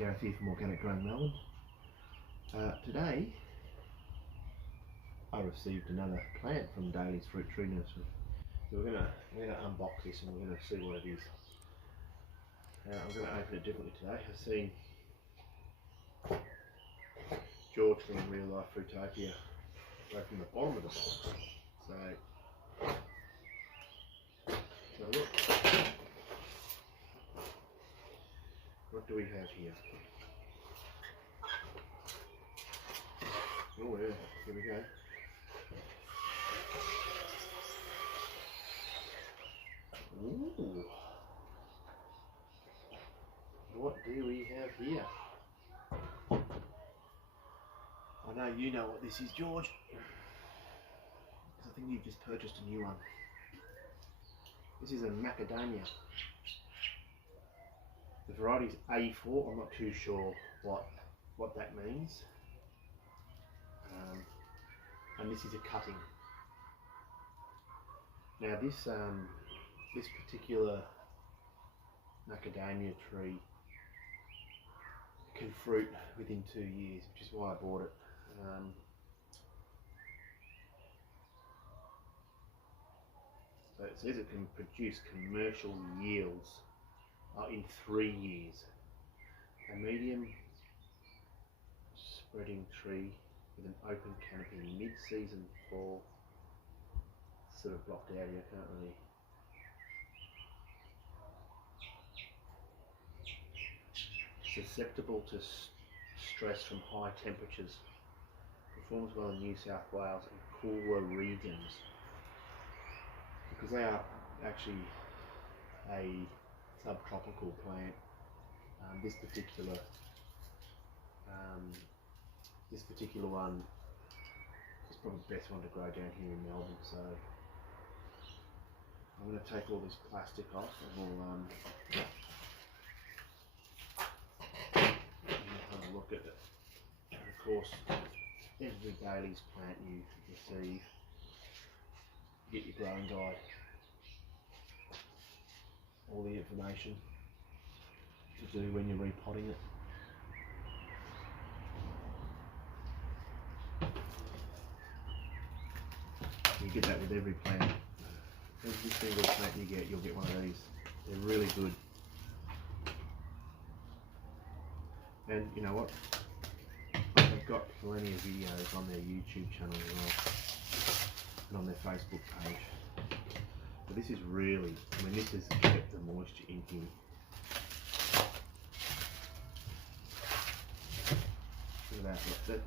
Gareth here from Organic Growing Melbourne. Today I received another plant from Daley's Fruit Tree Nursery. So we're gonna unbox this and we're gonna see what it is. I'm gonna open it differently today. I've seen George from Real Life Fruitopia open the bottom of the box. So have a look. What do we have here? Oh yeah, here we go. Ooh. What do we have here? I know you know what this is, George. Because I think you've just purchased a new one. This is a macadamia. The variety is A4. I'm not too sure what that means. And this is a cutting. Now this particular macadamia tree can fruit within 2 years, which is why I bought it. So it says it can produce commercial yields in 3 years. A medium spreading tree with an open canopy, mid-season fall. Sort of blocked out here, I can't really. Susceptible to stress from high temperatures. Performs well in New South Wales and cooler regions. Because they are actually a subtropical plant. This particular one is probably the best one to grow down here in Melbourne. So I'm going to take all this plastic off and we'll have a look at it. And of course, every Daleys plant you receive, you get your growing guide, all the information to do when you're repotting it. You get that with every plant. Every single plant you get, you'll get one of these. They're really good. And you know what? They've got plenty of videos on their YouTube channel as well, and on their Facebook page. But this is really, I mean, this has kept the moisture in here. Look at that.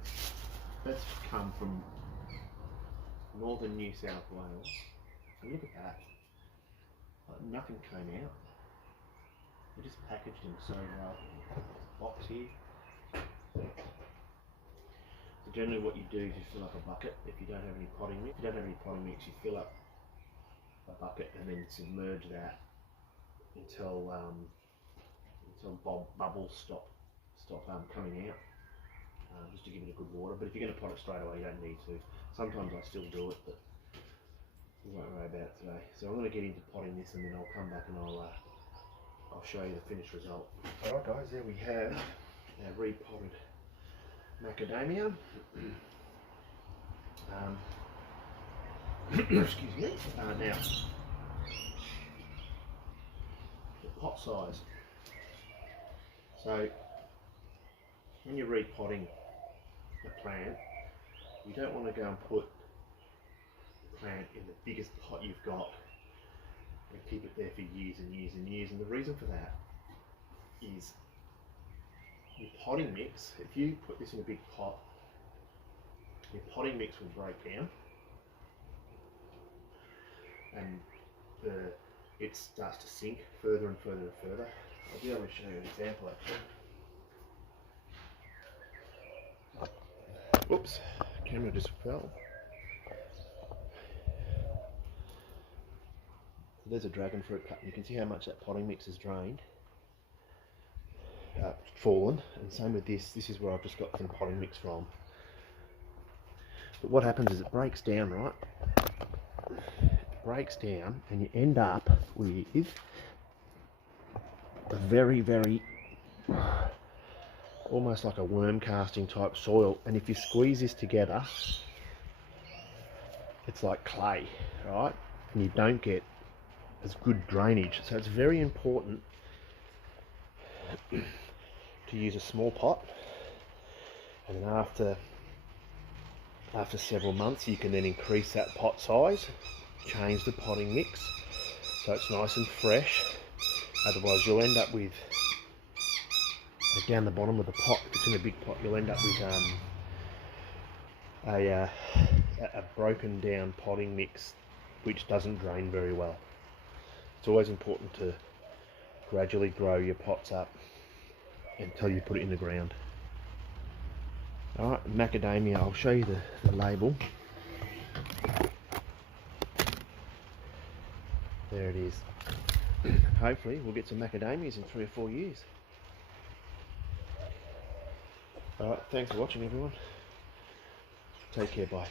That's come from northern New South Wales. And look at that. Like, nothing came out. They just packaged them so well. Box here. So generally what you do is you fill up a bucket if you don't have any potting mix. If you don't have any potting mix, you fill up a bucket and then submerge that until bubbles stop coming out, just to give it a good water. But if you're going to pot it straight away, you don't need to. Sometimes I still do it, but we won't worry about it today. So I'm going to get into potting this and then I'll come back and I'll show you the finished result. Alright guys, there we have our repotted macadamia. Excuse me. Now, the pot size. So, when you're repotting a plant, you don't want to go and put the plant in the biggest pot you've got and keep it there for years and years and years. And the reason for that is your potting mix. If you put this in a big pot, your potting mix will break down and it starts to sink further and further and further. I'll be able to show you an example actually. Whoops, camera just fell. So there's a dragon fruit cut, and you can see how much that potting mix has drained, fallen, and same with this. This is where I've just got some potting mix from. But what happens is it breaks down, right? It breaks down, and you end up with a very, very almost like a worm casting type soil, and if you squeeze this together, it's like clay, right? And you don't get as good drainage. So it's very important to use a small pot, and then after several months you can then increase that pot size, change the potting mix so it's nice and fresh. Otherwise you'll end up with, down the bottom of the pot, if it's in a big pot, you'll end up with a broken down potting mix which doesn't drain very well. It's always important to gradually grow your pots up until you put it in the ground. Alright, macadamia, I'll show you the label. There it is. Hopefully we'll get some macadamias in 3 or 4 years. Alright, thanks for watching everyone. Take care, bye.